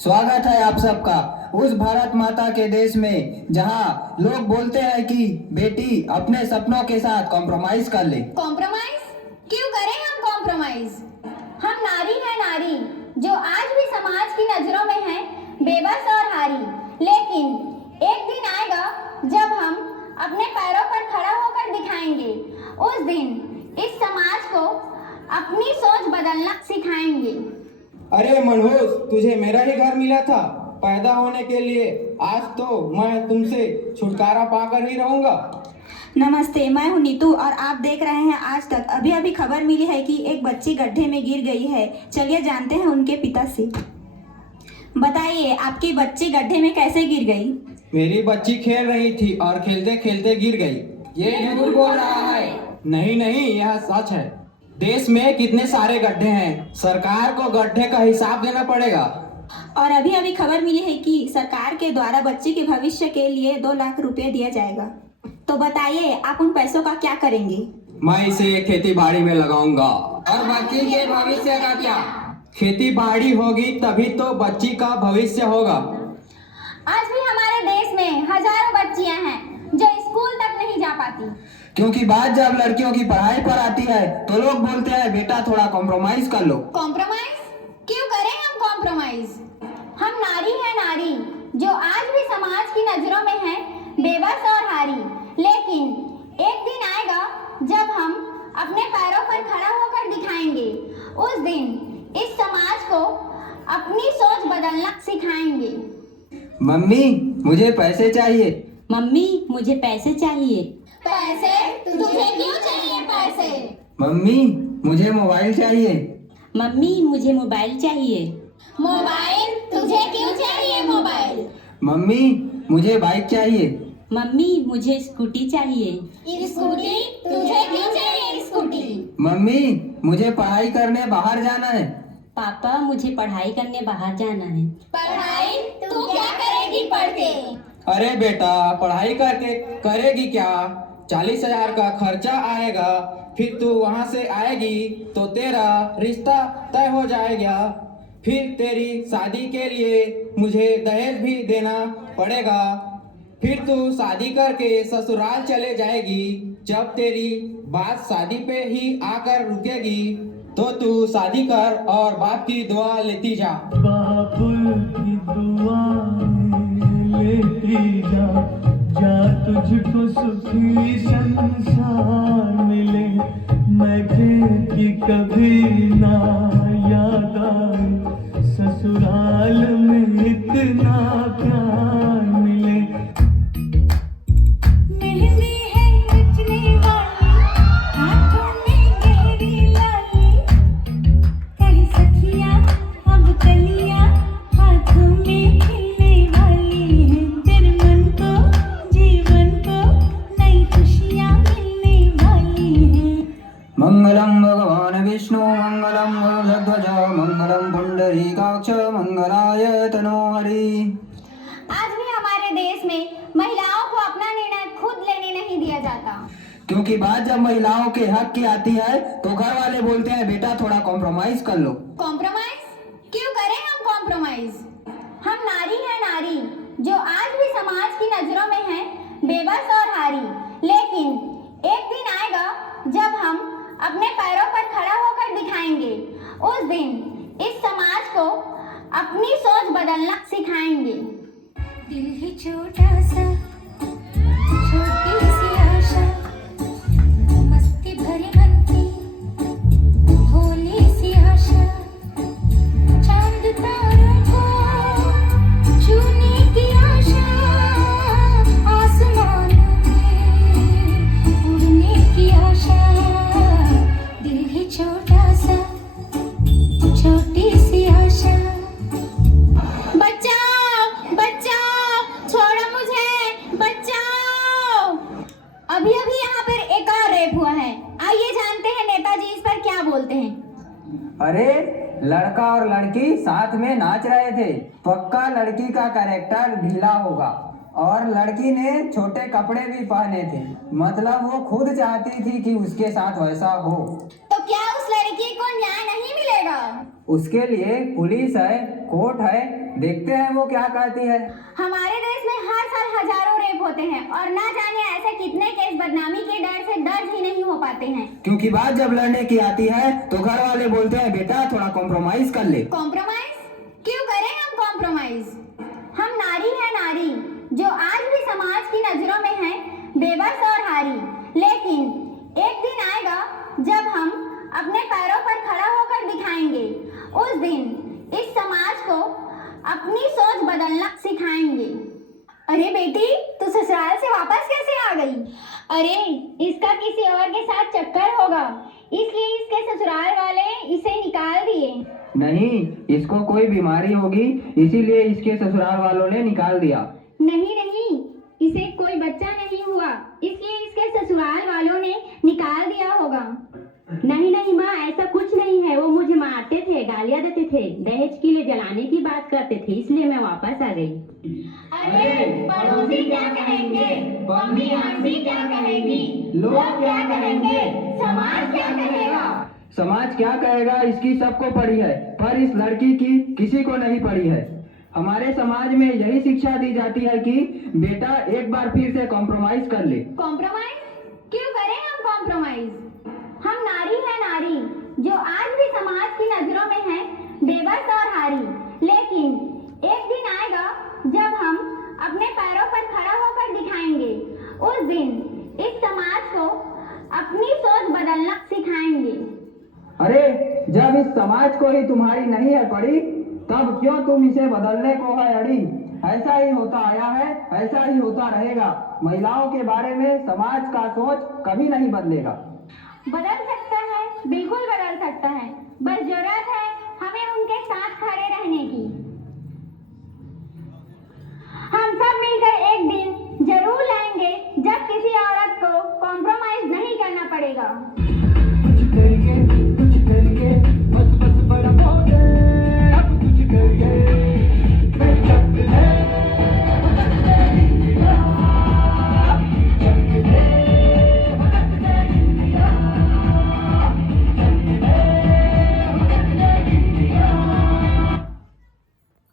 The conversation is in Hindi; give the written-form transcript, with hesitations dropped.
स्वागत है आप सबका उस भारत माता के देश में जहां लोग बोलते हैं कि बेटी अपने सपनों के साथ कॉम्प्रोमाइज कर ले। कॉम्प्रोमाइज क्यों करें हम कॉम्प्रोमाइज? हम नारी हैं, नारी जो आज भी समाज की नजरों में है बेबस और हारी। लेकिन एक दिन आएगा जब हम अपने पैरों पर खड़ा होकर दिखाएंगे। उस दिन इस समाज को अपनी सोच बदलना सिखाएंगे। अरे मनोज, तुझे मेरा ही घर मिला था पैदा होने के लिए। आज तो मैं तुमसे छुटकारा पाकर ही रहूंगा। नमस्ते, मैं हूं नीतू और आप देख रहे हैं आज तक। अभी अभी खबर मिली है कि एक बच्ची गड्ढे में गिर गई है। चलिए जानते हैं उनके पिता से। बताइए, आपकी बच्ची गड्ढे में कैसे गिर गई? मेरी बच्ची खेल रही थी और खेलते खेलते गिर गई। ये झूठ बोल रहा है। नहीं नहीं, यह सच है। देश में कितने सारे गड्ढे हैं, सरकार को गड्ढे का हिसाब देना पड़ेगा। और अभी अभी खबर मिली है कि सरकार के द्वारा बच्ची के भविष्य के लिए 2 लाख रुपए दिया जाएगा। तो बताइए, आप उन पैसों का क्या करेंगे? मैं इसे खेती बाड़ी में लगाऊंगा। और बच्ची के भविष्य का क्या? खेती बाड़ी होगी तभी तो बच्ची का भविष्य होगा। आज भी हमारे देश में हजारों बच्चियां हैं जो स्कूल तक नहीं जा पाती। क्योंकि बात जब लड़कियों की पढ़ाई पर आती है तो लोग बोलते हैं बेटा थोड़ा कॉम्प्रोमाइज कर लो। कॉम्प्रोमाइज क्यों करें हम कॉम्प्रोमाइज? हम नारी हैं, नारी जो आज भी समाज की नजरों में है बेबस और हारी। लेकिन एक दिन आएगा जब हम अपने पैरों पर खड़ा होकर दिखाएंगे। उस दिन इस समाज को अपनी सोच बदलना सिखाएंगे। मम्मी, मुझे पैसे चाहिए। मम्मी, मुझे पैसे चाहिए। पैसे? तुझे क्यों चाहिए पैसे? मम्मी, मुझे मोबाइल चाहिए। मम्मी, मुझे मोबाइल चाहिए। मोबाइल? तुझे क्यों चाहिए मोबाइल? मम्मी, मुझे बाइक चाहिए। मम्मी, मुझे स्कूटी चाहिए। स्कूटी? तुझे क्यों चाहिए स्कूटी? मम्मी, मुझे पढ़ाई करने बाहर जाना है। पापा, मुझे पढ़ाई करने बाहर जाना है। पढ़ाई? तू क्या करेगी पढ़ के? अरे बेटा, पढ़ाई करके करेगी क्या? 40,000 का खर्चा आएगा। फिर तू वहाँ से आएगी तो तेरा रिश्ता तय हो जाएगा। फिर तेरी शादी के लिए मुझे दहेज भी देना पड़ेगा। फिर तू शादी करके ससुराल चले जाएगी। जब तेरी बात शादी पे ही आकर रुकेगी तो तू शादी कर और बाप की दुआ लेती जा। बाबुल की दुआएं लेती जा, जा तुझको सुखी संसार मिले। मैं कि कभी ना याद आए, ससुराल में इतना प्यार मिले। मेहंदी है रचने वाली, हाथों में गहरी लाली। कहीं सखियां अब कलियां हाथों में खिलने वाली हैं। तेरे मन को, जीवन को नई खुशियां मिलने वाली हैं। मंगलम भगवान विष्णु मंगलम गरुड़ध्वज मंगलम पुंडरीकाक्ष मंगलाय तनोहरि। आज भी हमारे देश में महिलाओं को अपना निर्णय खुद लेने नहीं दिया जाता। क्योंकि बात जब महिलाओं के हक की आती है तो घर वाले बोलते हैं बेटा थोड़ा कॉम्प्रोमाइज कर लो। कॉम्प्रोमाइज क्यों करें हम कॉम्प्रोमाइज? हम नारी हैं, नारी जो आज भी समाज की नजरों में है बेबस और हारी। लेकिन एक दिन आएगा जब हम अपने पैरों पर खड़ा होकर दिखाएंगे। उस दिन इस समाज को अपनी सोच बदलना सिखाएंगे। दिल है छोटा सा, छोटी सी आशा, मस्ती भरी मन की भोली सी आशा। चांद तारों को छूने की आशा, आसमान में उड़ने की आशा। दिल है छोटा सा, छोटी सी आशा। बचाओ, बचाओ, छोड़ो मुझे, बचाओ। अभी अभी यहाँ पर एक और रेप हुआ है। आइए जानते हैं नेताजी इस पर क्या बोलते हैं। अरे, लड़का और लड़की साथ में नाच रहे थे। पक्का लड़की का कैरेक्टर ढीला होगा और लड़की ने छोटे कपड़े भी पहने थे। मतलब वो खुद चाहती थी कि उसके साथ वैसा हो। तो क्या उस लड़की को न्याय नहीं मिलेगा? उसके लिए पुलिस है, कोर्ट है, देखते हैं वो क्या कहती है। हमारे देश में हर साल हजारों रेप होते हैं और ना जाने ऐसे कितने केस बदनामी के डर से दर्ज ही नहीं हो पाते हैं। क्योंकि बात जब लड़ने की आती है तो घर वाले बोलते हैं बेटा थोड़ा कॉम्प्रोमाइज कर ले। कॉम्प्रोमाइज? क्यों करें हम कॉम्प्रोमाइज? हम नारी है नारी, जो आज भी समाज की नजरों में है बेबस और हारी। लेकिन एक दिन आएगा जब हम अपने पैरों पर खड़ा होकर दिखाएंगे। उस दिन इस समाज को अपनी सोच बदलना सिखाएंगे। अरे बेटी, तू ससुराल से वापस कैसे आ गई? अरे इसका किसी और के साथ चक्कर होगा, इसलिए इसके ससुराल वाले इसे निकाल दिए। नहीं, इसको कोई बीमारी होगी इसीलिए इसके ससुराल वालों ने निकाल दिया। नहीं नहीं, इसे कोई बच्चा नहीं हुआ इसलिए इसके ससुराल वालों ने निकाल दिया होगा। नहीं नहीं माँ, ऐसा कुछ नहीं है। वो मुझे मारते थे, गालियाँ देते थे, दहेज के लिए जलाने की बात करते थे, इसलिए मैं वापस आ गई। अरे पड़ोसी क्या कहेंगे, मम्मी आंटी क्या कहेंगी, लोग क्या कहेंगे, समाज क्या कहेगा? समाज क्या कहेगा इसकी सबको पड़ी है, पर इस लड़की की किसी को नहीं पड़ी है। हमारे समाज में यही शिक्षा दी जाती है कि बेटा एक बार फिर से कॉम्प्रोमाइज कर ले। कॉम्प्रोमाइज? क्यों करें हम कॉम्प्रोमाइज? हम नारी है नारी, जो आज भी समाज की नजरों में है बेबस और हारी। लेकिन एक दिन आएगा जब हम अपने पैरों पर खड़ा होकर दिखाएंगे। उस दिन इस समाज को अपनी सोच बदलना सिखाएंगे। अरे जब इस समाज को ही तुम्हारी नहीं है पड़ी, तब क्यों तुम इसे बदलने को है अड़ी। ऐसा ही होता आया है, ऐसा ही होता रहेगा। महिलाओं के बारे में समाज का सोच कभी नहीं बदलेगा। बदल सकता है, बिल्कुल बदल सकता है, बस जरूरत है